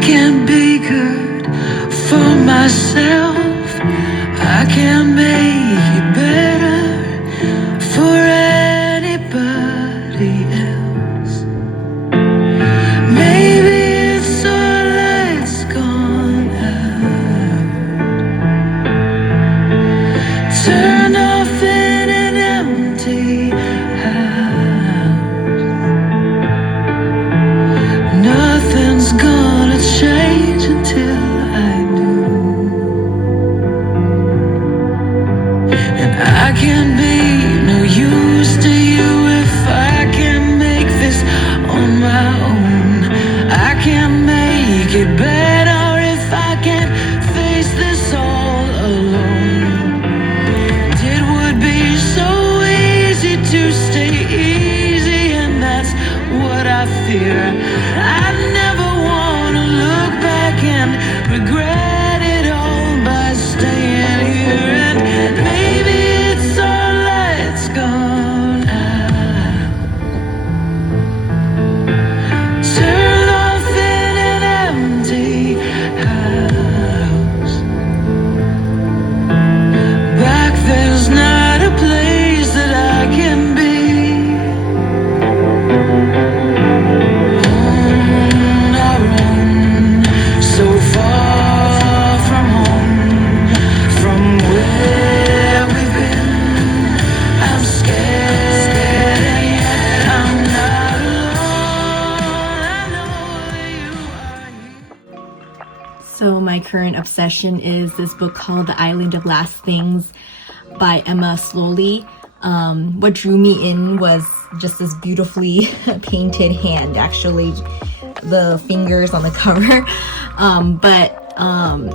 can't be good for myself. I can't make it better for anybody else. Maybe it's all lights gone out, turn off in an empty house. Nothing's gonna change until I do. And I can't be no use to you if I can't make this on my own. I can't make it better if I can't face this all alone. And it would be so easy to stay easy, and that's what I fear. I never wanna look back and regret it all by staying here. And maybe it's all lights gone out, turn off in an empty house. Back there's not a place that I can be. I run so far from home, from where we've been. I'm scared and yet I'm not alone. I know that you are here. So my current obsession is this book called The Island of Last Things by Emma Slowly. What drew me in was just this beautifully painted hand, actually, the fingers on the cover. But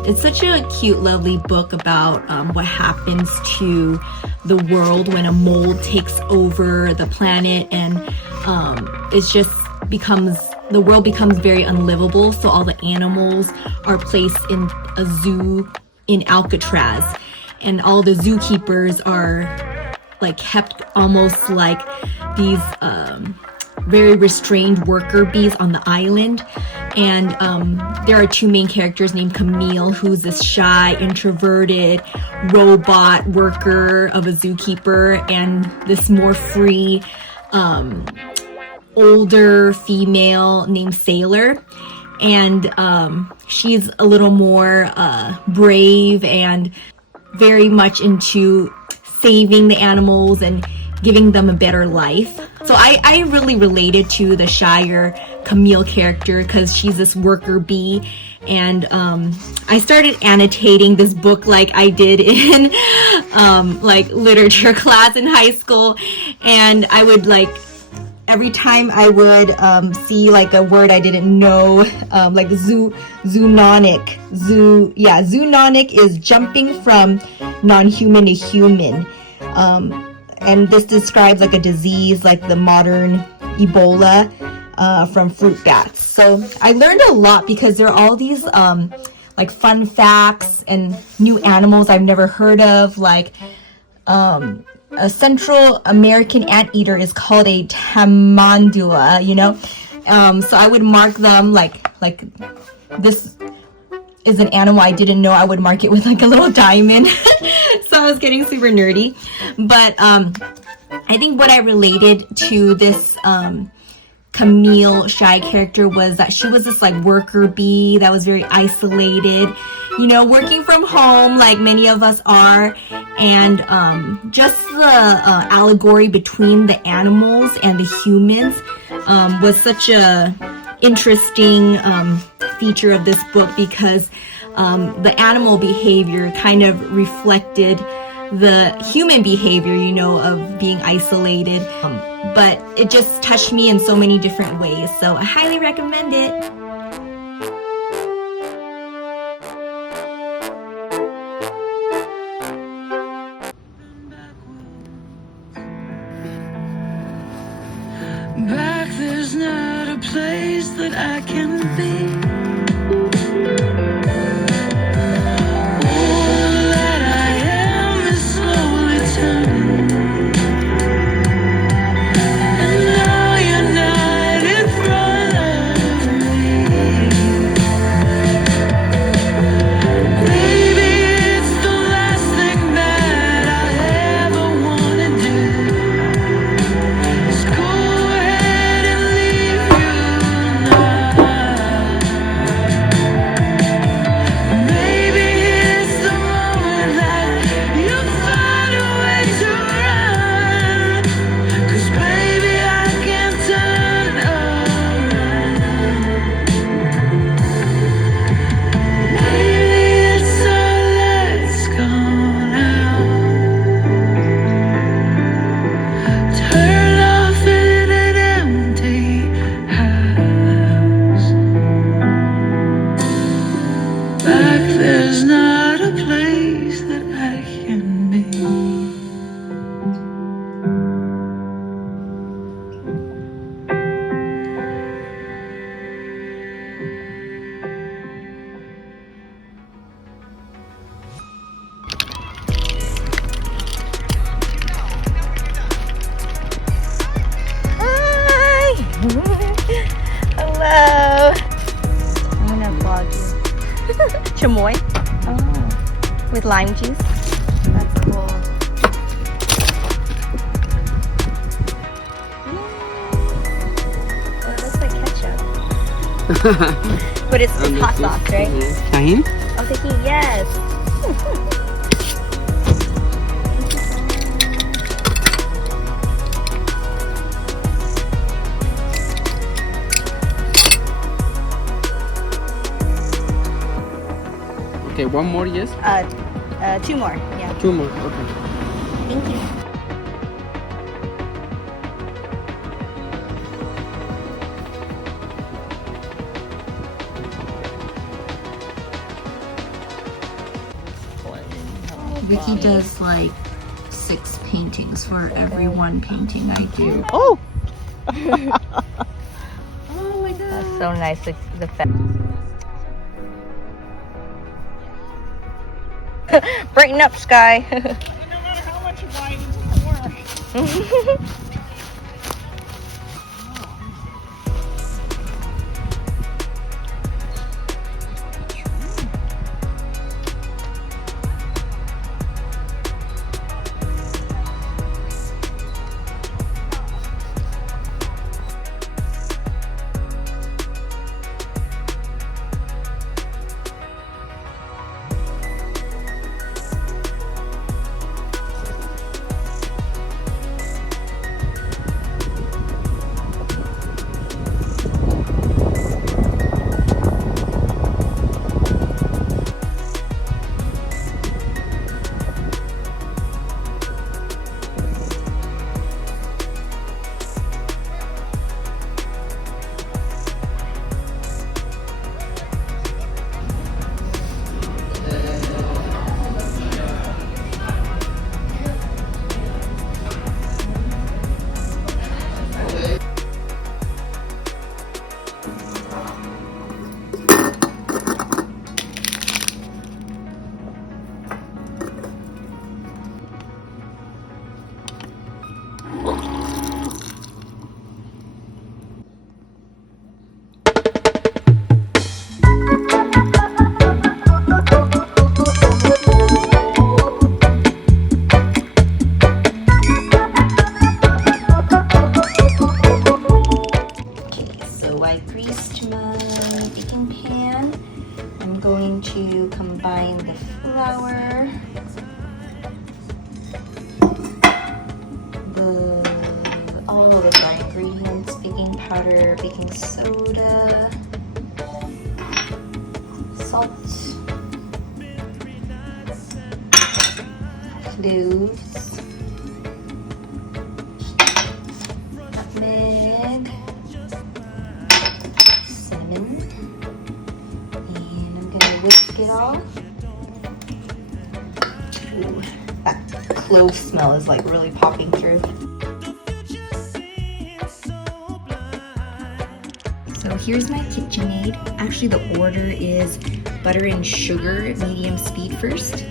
it's such a cute, lovely book about what happens to the world when a mold takes over the planet, and it's just the world becomes very unlivable. So all the animals are placed in a zoo in Alcatraz, and all the zookeepers are like kept almost like these very restrained worker bees on the island. And there are two main characters named Camille, who's this shy, introverted robot worker of a zookeeper, and this more free, older female named Sailor. And she's a little more brave and very much into saving the animals and giving them a better life. So I really related to the shyer Camille character because she's this worker bee. And I started annotating this book like I did in like literature class in high school. And I would like, every time I would see like a word I didn't know, like zoononic. Zoononic is jumping from non-human to human. And this describes like a disease like the modern Ebola from fruit bats. So I learned a lot because there are all these like fun facts and new animals I've never heard of, like a Central American anteater is called a tamandua, you know? So I would mark them like this is an animal I didn't know. I would mark it with like a little diamond. So I was getting super nerdy. But I think what I related to this Camille shy character was that she was this like worker bee that was very isolated, you know, working from home like many of us are. And just the allegory between the animals and the humans was such a interesting feature of this book, because the animal behavior kind of reflected the human behavior, you know, of being isolated. But it just touched me in so many different ways. So I highly recommend it. Back there's not a place that I can be. All that I am is slowly turning, and now you're not in front of me. chamoy. Oh, with lime juice. That's cool. Oh, it looks like ketchup. But it's hot sauce, right? Tahin? Oh, tahini, yes. Okay, one more, yes? 2 more, yeah. 2 more, okay. Thank you. Vicky does like 6 paintings for every one painting I do. Oh! Oh my god. That's so nice. The brighten up, Sky. No matter how much you buy, it doesn't work. So I greased my baking pan. I'm going to combine the flour, all of the dry ingredients, baking powder, baking soda, salt, cloves, nutmeg, cinnamon, and I'm gonna whisk it all. Ooh, that clove smell is like really popping through. So here's my KitchenAid. Actually, the order is butter and sugar, medium speed first.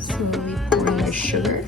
Slowly pour in the sugar.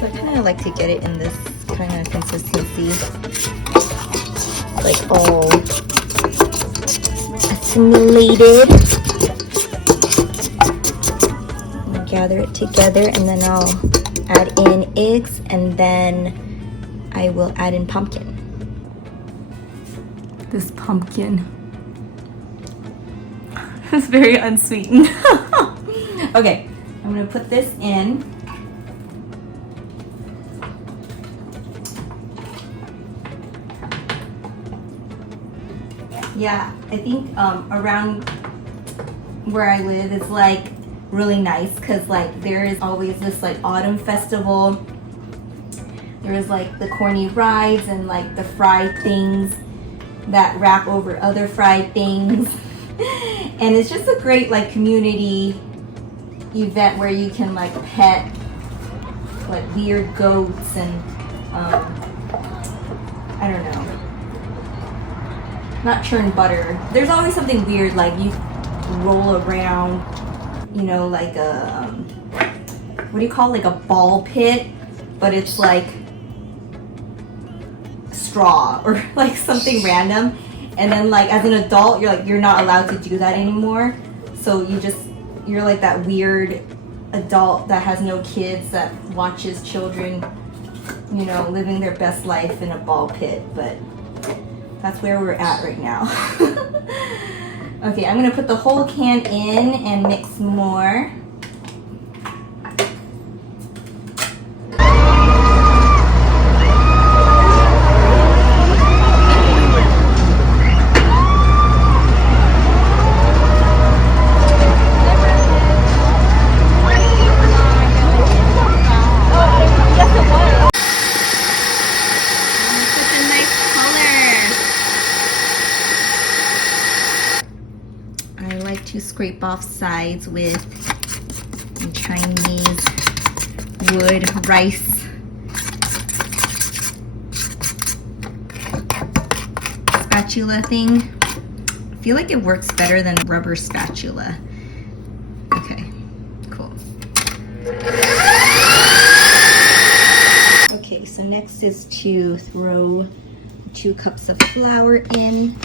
So I kind of like to get it in this kind of consistency, like all assimilated. Gather it together, and then I'll add in eggs and then I will add in pumpkin. This pumpkin is very unsweetened. Okay, I'm gonna put this in. Yeah, I think around where I live it's like really nice because like there is always this like autumn festival. There's like the corny rides and like the fried things that wrap over other fried things. And it's just a great like community event where you can like pet like weird goats and I don't know, not churn butter. There's always something weird, like you roll around, you know, like a what do you call it? Like a ball pit, but it's like straw or like something random. And then like as an adult, you're not allowed to do that anymore. So you're like that weird adult that has no kids that watches children, you know, living their best life in a ball pit. But that's where we're at right now. Okay, I'm gonna put the whole can in and mix more. To scrape off sides with Chinese wood rice spatula thing. I feel like it works better than rubber spatula. Okay, cool. Okay, so next is to throw 2 cups of flour in.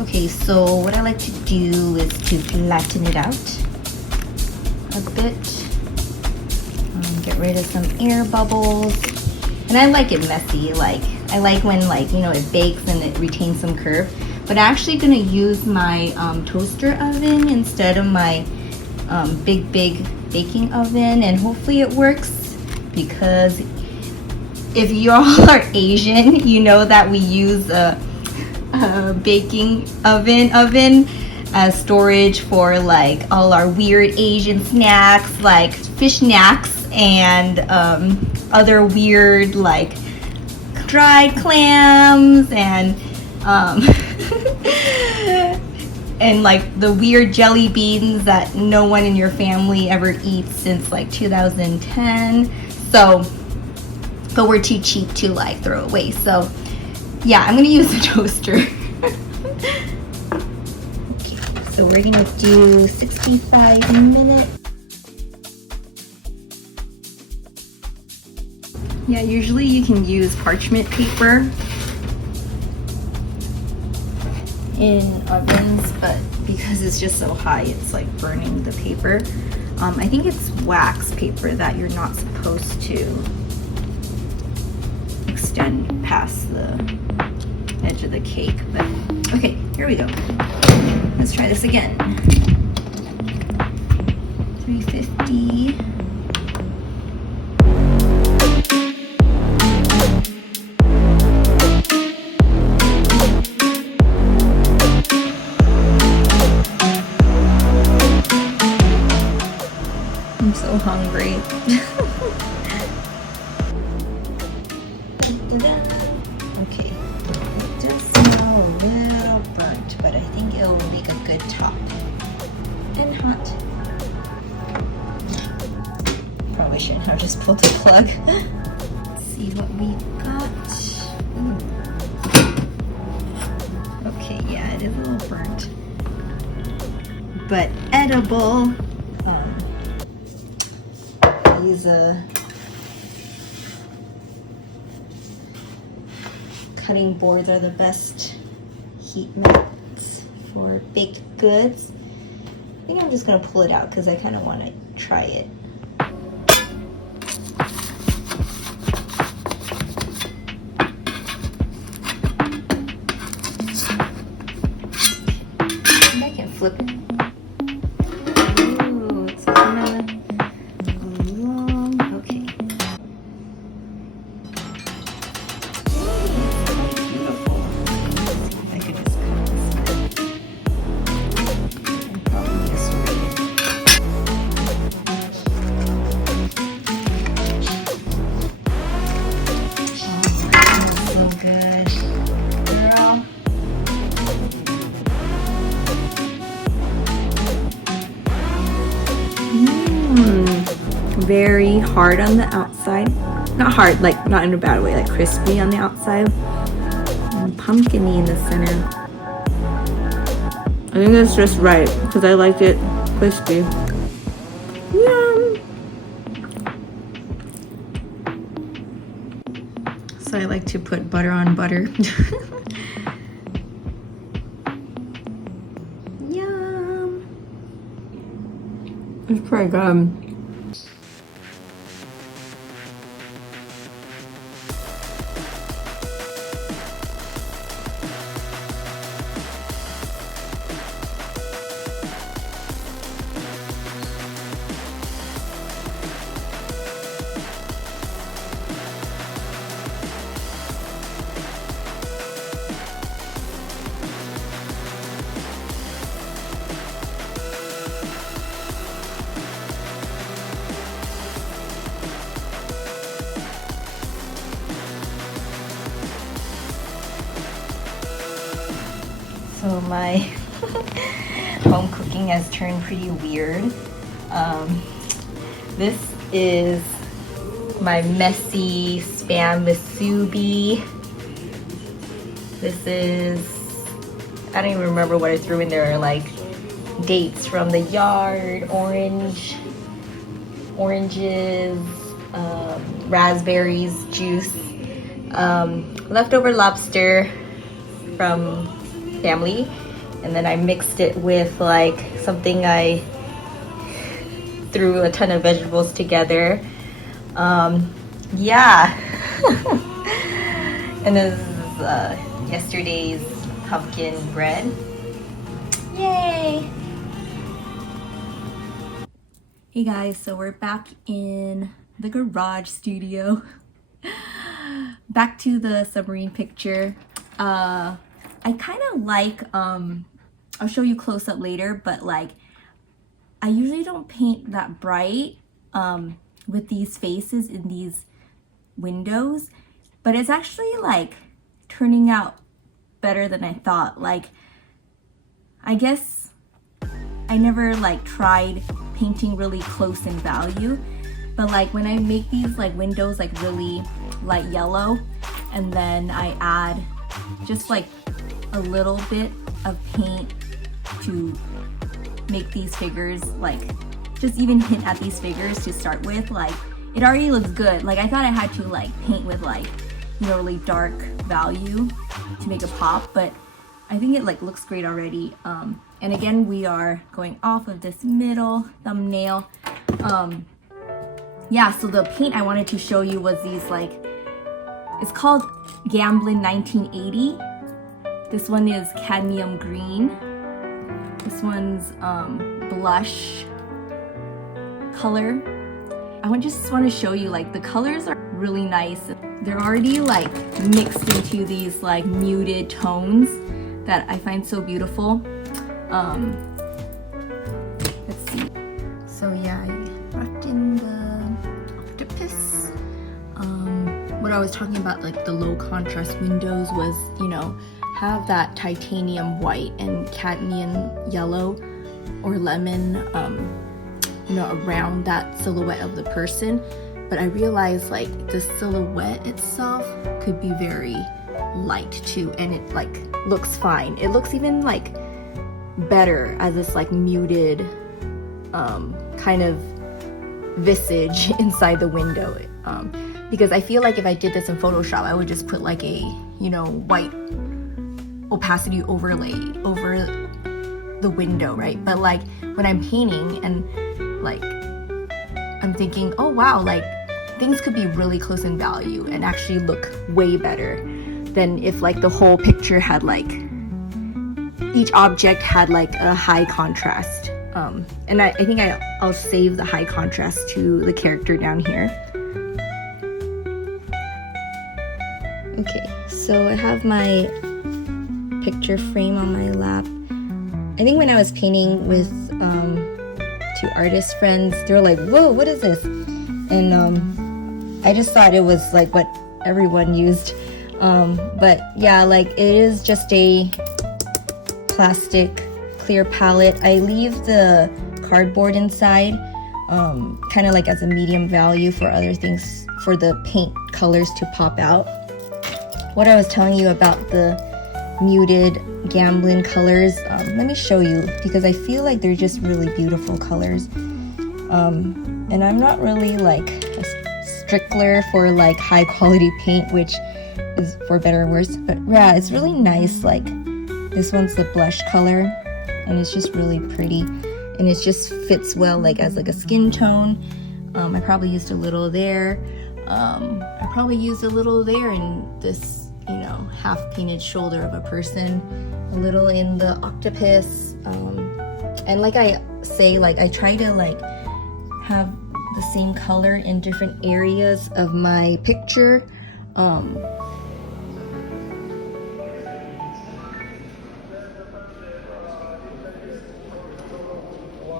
Okay, so what I like to do is to flatten it out a bit. Get rid of some air bubbles. And I like it messy. Like I like when, like, you know, it bakes and it retains some curve. But I'm actually gonna use my toaster oven instead of my big baking oven, and hopefully it works, because if y'all are Asian, you know that we use a baking oven as storage for like all our weird Asian snacks, like fish snacks and other weird like dried clams and and like the weird jelly beans that no one in your family ever eats since like 2010. So, but we're too cheap to like throw away. So yeah, I'm gonna use the toaster. Okay, so we're gonna do 65 minutes. Yeah, usually you can use parchment paper in ovens, but because it's just so high, it's like burning the paper. I think it's wax paper that you're not supposed to extend past the edge of the cake. But okay, here we go. Let's try this again. 350. I'm so hungry. Okay, it does smell a little burnt, but I think it will make a good top. And hot. Probably shouldn't have just pulled the plug. Let's see what we got. Ooh. Okay, yeah, it is a little burnt, but edible. Use a cutting boards are the best heat mats for baked goods. I think I'm just gonna pull it out because I kind of want to try it. And I can flip it. Ooh, it's kind of long. Okay. Beautiful. I could just cut this and probably just read it. So good, girl. Very hard on the outside. Not hard, like not in a bad way, like crispy on the outside. And pumpkin-y in the center. I think that's just right because I like it crispy. Yum! So I like to put butter on butter. Yum! It's pretty good. So my home cooking has turned pretty weird. This is my messy spam musubi. This is, I don't even remember what I threw in there, like dates from the yard, oranges, raspberries, juice, leftover lobster from family, and then I mixed it with like something I threw a ton of vegetables together. Yeah. And this is yesterday's pumpkin bread. Yay! Hey guys, so we're back in the garage studio. Back to the submarine picture. I kind of like, I'll show you close up later, but like, I usually don't paint that bright with these faces in these windows, but it's actually like turning out better than I thought. Like, I guess I never like tried painting really close in value, but like when I make these like windows like really light yellow, and then I add just like a little bit of paint to make these figures, like just even hint at these figures to start with, like it already looks good. Like I thought I had to like paint with like, you know, really dark value to make a pop, but I think it like looks great already. And again, we are going off of this middle thumbnail. Yeah, so the paint I wanted to show you was these like, it's called Gamblin 1980. This one is cadmium green. This one's blush color. I just want to show you like the colors are really nice. They're already like mixed into these like muted tones that I find so beautiful. Let's see. So yeah, I brought in the octopus. What I was talking about, like the low contrast windows, was, you know, have that titanium white and cadmium yellow or lemon, you know, around that silhouette of the person. But I realized like the silhouette itself could be very light too, and it like looks fine. It looks even like better as this like muted kind of visage inside the window. because I feel like if I did this in Photoshop, I would just put like a, you know, white opacity overlay over the window, right? But like when I'm painting and like I'm thinking, oh wow, like things could be really close in value and actually look way better than if like the whole picture had like, each object had like a high contrast. And I think I'll save the high contrast to the character down here. Okay, so I have my picture frame on my lap. I think when I was painting with two artist friends, they were like, whoa, what is this? And I just thought it was like what everyone used. But yeah, like it is just a plastic clear palette. I leave the cardboard inside, kind of like as a medium value for other things, for the paint colors to pop out. What I was telling you about the muted Gamblin colors, let me show you, because I feel like they're just really beautiful colors. And I'm not really like a stickler for like high quality paint, which is for better or worse, but yeah, it's really nice. Like this one's the blush color, and it's just really pretty, and it just fits well like as like a skin tone. I probably used a little there. I probably used a little there in this, you know, half painted shoulder of a person, a little in the octopus, and like I say, like I try to like have the same color in different areas of my picture.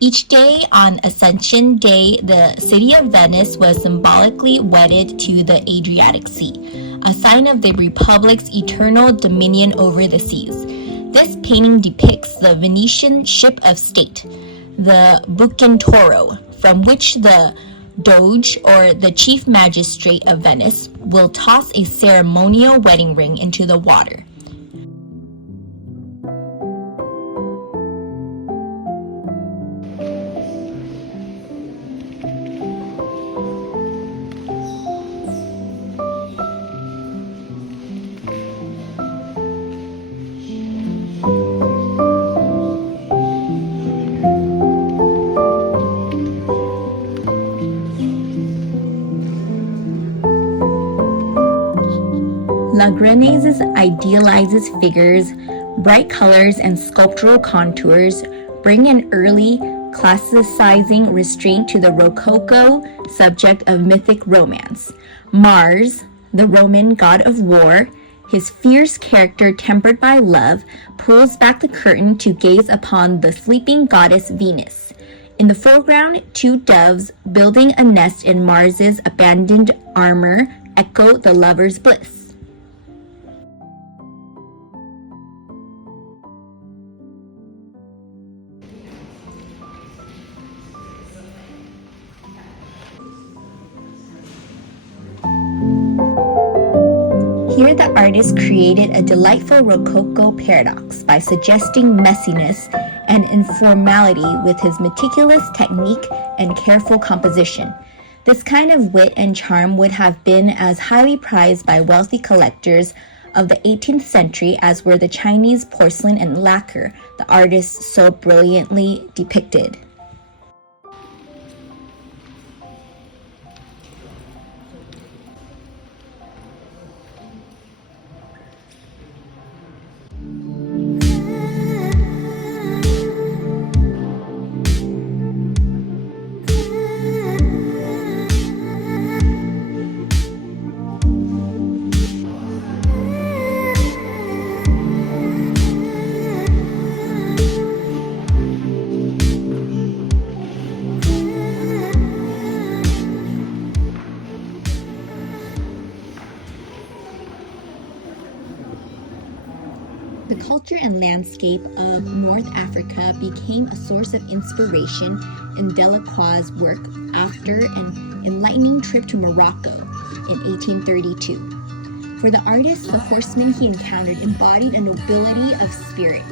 Each day on Ascension Day, the city of Venice was symbolically wedded to the Adriatic Sea, a sign of the Republic's eternal dominion over the seas. This painting depicts the Venetian ship of state, the Bucentoro, from which the Doge, or the Chief Magistrate of Venice, will toss a ceremonial wedding ring into the water. Lagranese idealizes figures, bright colors and sculptural contours bring an early classicizing restraint to the Rococo subject of mythic romance. Mars, the Roman god of war, his fierce character tempered by love, pulls back the curtain to gaze upon the sleeping goddess Venus. In the foreground, two doves building a nest in Mars's abandoned armor echo the lover's bliss. Here the artist created a delightful Rococo paradox by suggesting messiness and informality with his meticulous technique and careful composition. This kind of wit and charm would have been as highly prized by wealthy collectors of the 18th century as were the Chinese porcelain and lacquer the artist so brilliantly depicted. The culture and landscape of North Africa became a source of inspiration in Delacroix's work after an enlightening trip to Morocco in 1832. For the artist, the horsemen he encountered embodied a nobility of spirit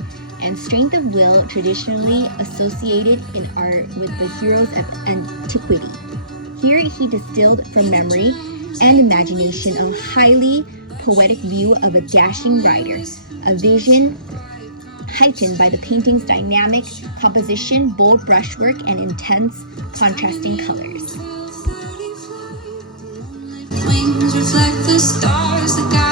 and strength of will traditionally associated in art with the heroes of antiquity. Here he distilled from memory and imagination, a highly poetic view of a dashing rider, a vision heightened by the painting's dynamic composition, bold brushwork, and intense contrasting colors. Wings reflect the stars that guide